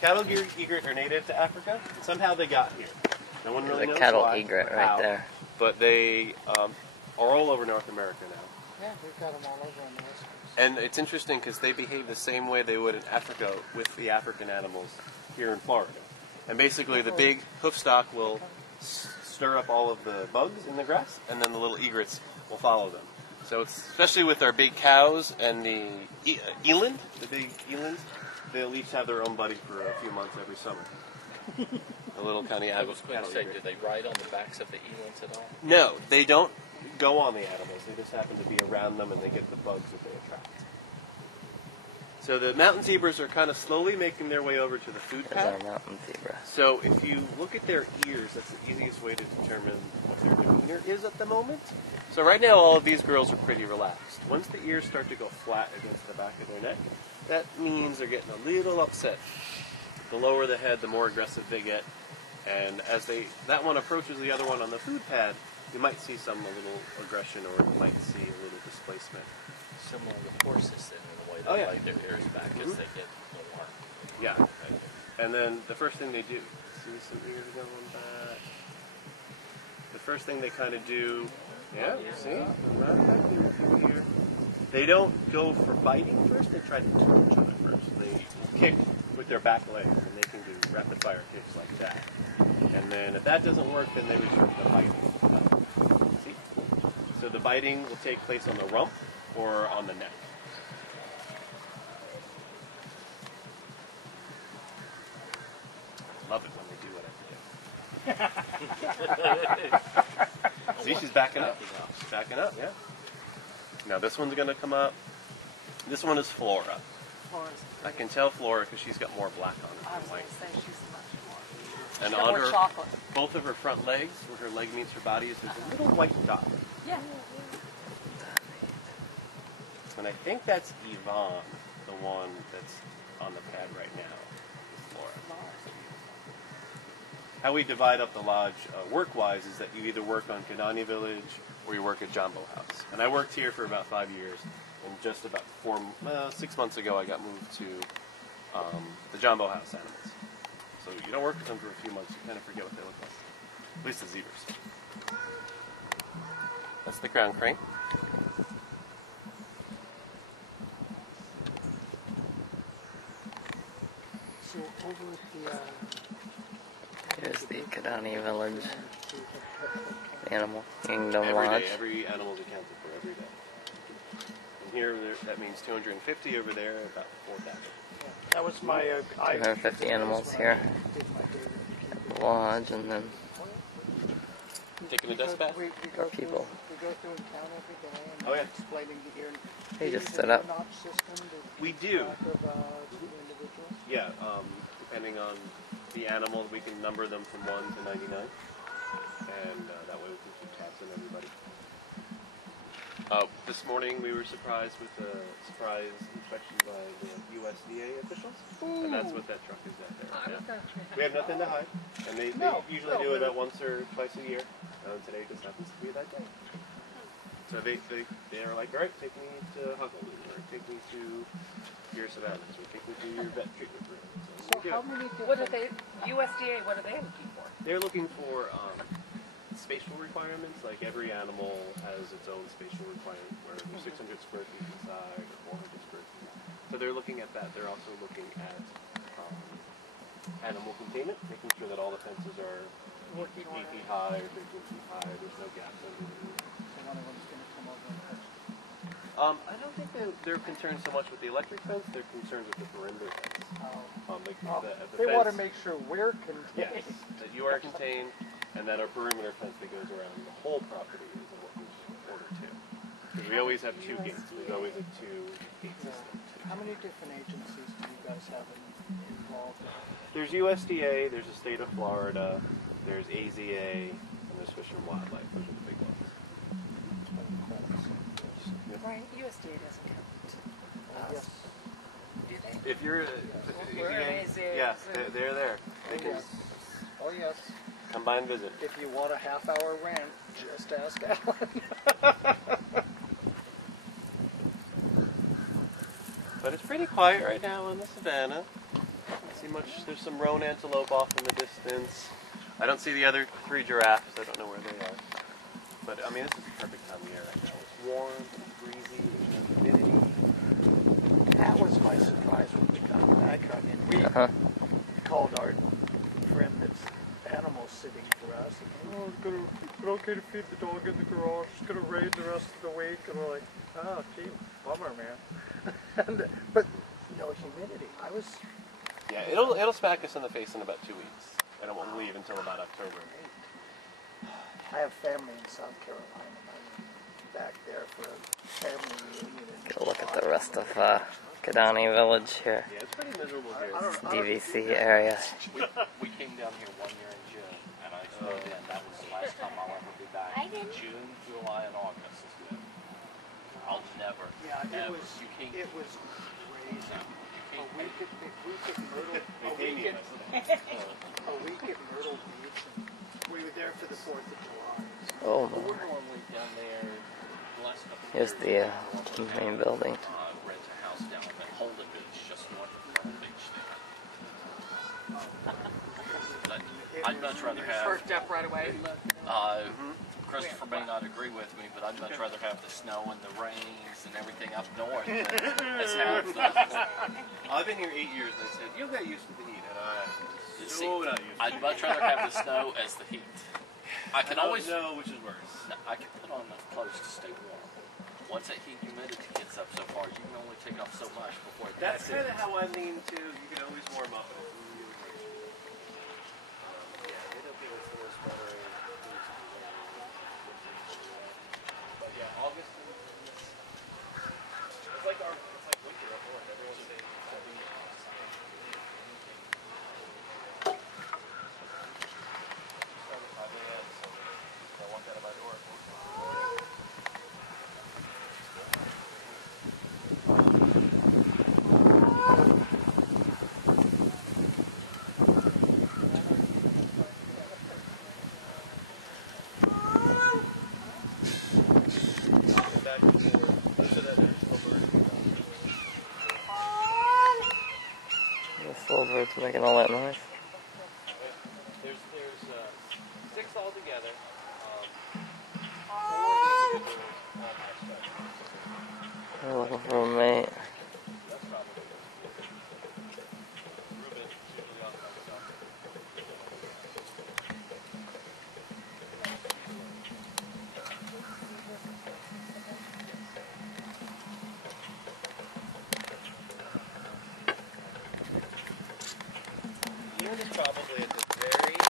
cattle egret are native to Africa, and somehow they got here. No one really There's knows a cattle why egret or right how, there. but they are all over North America now. Yeah, we've got them all over on the West Coast. And it's interesting because they behave the same way they would in Africa with the African animals here in Florida. And basically the big hoofstock will stir up all of the bugs in the grass, and then the little egrets will follow them. So it's, especially with our big cows and the eland, the big elands, they'll each have their own buddy for a few months every summer. A little kind of I was going to say, do they ride on the backs of the elands at all? No, they don't go on the animals. They just happen to be around them, and they get the bugs that they attract. So the mountain zebras are kind of slowly making their way over to the food There's path. our mountain zebra. So if you look at their ears, that's the easiest way to determine what their demeanor is at the moment. So right now, all of these girls are pretty relaxed. Once the ears start to go flat against the back of their neck, that means they're getting a little upset. The lower the head, the more aggressive they get. And as that one approaches the other one on the food pad, you might see a little aggression, or you might see a little displacement. Similar to horses in the way they lay their ears back as they get more. Yeah. And then the first thing they do, see some ears going back. The first thing they kind of do, see? Here. They don't go for biting first, they try to kill each other first. They kick with their back legs, and they can do rapid fire kicks like that. And then if that doesn't work, then they resort to biting. See? So the biting will take place on the rump or on the neck. Love it when they do what I do. See, she's backing up. She's backing up, yeah. Now this one's going to come up. This one is Flora. I can tell Flora because she's got more black on her. I was going to say she's much more. And got on more her, chocolate. both of her front legs, where her leg meets her body, is there's a little white dot. Yeah. And I think that's Yvonne, the one that's on the pad right now. Is Flora. How we divide up the lodge work-wise is that you either work on Kidani Village or you work at Jumbo House. And I worked here for about 5 years. And just about 6 months ago, I got moved to the Jumbo House animals. So you don't work with them for a few months, you kind of forget what they look like. At least the zebras. That's the crown crane. So over at the... Here's the Kidani Village Animal Kingdom Every Lodge. day, every animal is accounted for every day. And here, that means 250. Over there, about 4,000. That was my... 250 animals here at the lodge, and then Taking a dust bath? We for go people. we go through in town every day and Oh, yeah. explaining the ear. They just use stood an up. ear notch system to We keep do. track of two individuals. Yeah, depending on the animal, we can number them from 1 to 99. And that way we can keep tabs on everybody. This morning we were surprised with a surprise inspection by the USDA officials. And that's what that truck is at there. Yeah. We have nothing to hide. And they usually do it once or twice a year. Today just happens to be that day. So they're like, all right, take me to Honolulu, or take me to your savannas, or take me to your vet treatment room. So how many different... What are they, USDA, what are they looking for? They're looking for spatial requirements. Like every animal has its own spatial requirement, where there's 600 square feet inside or 400 square feet. So they're looking at that. They're also looking at animal containment, making sure that all the fences are 8 feet high or 15 feet high. There's no gaps underneath. So one of them's going to come over and touch it. I don't think they're concerned so much with the electric fence. They're concerned with the perimeter fence. They want to make sure we're contained. Yes, that you are contained, and that our perimeter fence that goes around the whole property is what we order to. Because we always have 2 gates. There's always a 2-gate system. How many different agencies do you guys have involved? There's USDA, there's the state of Florida, there's AZA, and there's Fish and Wildlife. Those are the big ones. Right, USDA doesn't count. Yes. Do they? If you're We're AZA, AZA, yeah, so- they're there. They can Oh, yes. come by and visit. If you want a half-hour rant, just ask Alan. But it's pretty quiet right now in the savannah. see much. There's some roan antelope off in the distance. I don't see the other 3 giraffes. I don't know where they are. But I mean, this is the perfect time of year right now. It's warm, it's breezy, there's no humidity. That was my surprise when we got back. I mean, we called our friend that's animal sitting for us. And, oh, it's okay to feed the dog in the garage. It's going to rain the rest of the week. And we're like, oh, gee, bummer, man. But no humidity. I was... Yeah, it'll smack us in the face in about 2 weeks. And it won't leave until about October. I have family in South Carolina. I'm back there for a family reunion. Go look at the rest of Kidani Village here. Yeah, it's pretty miserable here. DVC area. We came down here 1 year in June, and I explained then that was the last time I'll ever be back. June, July, and August is good. I'll never. Yeah, ever. it was crazy. You A week at Myrtle, a week at Myrtle Beach, and we were there for the 4th of July. Oh, We're my. normally down there the last couple of Here's years. the main building. Rent a house down at Holden Beach, just north of Myrtle Beach there. I'd much rather have... Perked up right away. Christopher may not agree with me, but I'd much rather have the snow and the rains and everything up north than has have the... I've been here 8 years, and they said, you'll get used to the heat. And not used to I'd much rather have the snow as the heat. I can always... know which is worse. I can put on enough clothes to stay warm. Once that heat humidity gets up so far, you can only take off so much before it That's gets kind of how I lean too. You can always warm up. Yeah, they don't give us the most sweater. But yeah, August it's like winter up north. Everyone's saying I walk out of my door. This little bird's making all that noise. There's 6 altogether. 4 individuals. They're looking for a mate. That's probably Ruben usually on myself. Ian is probably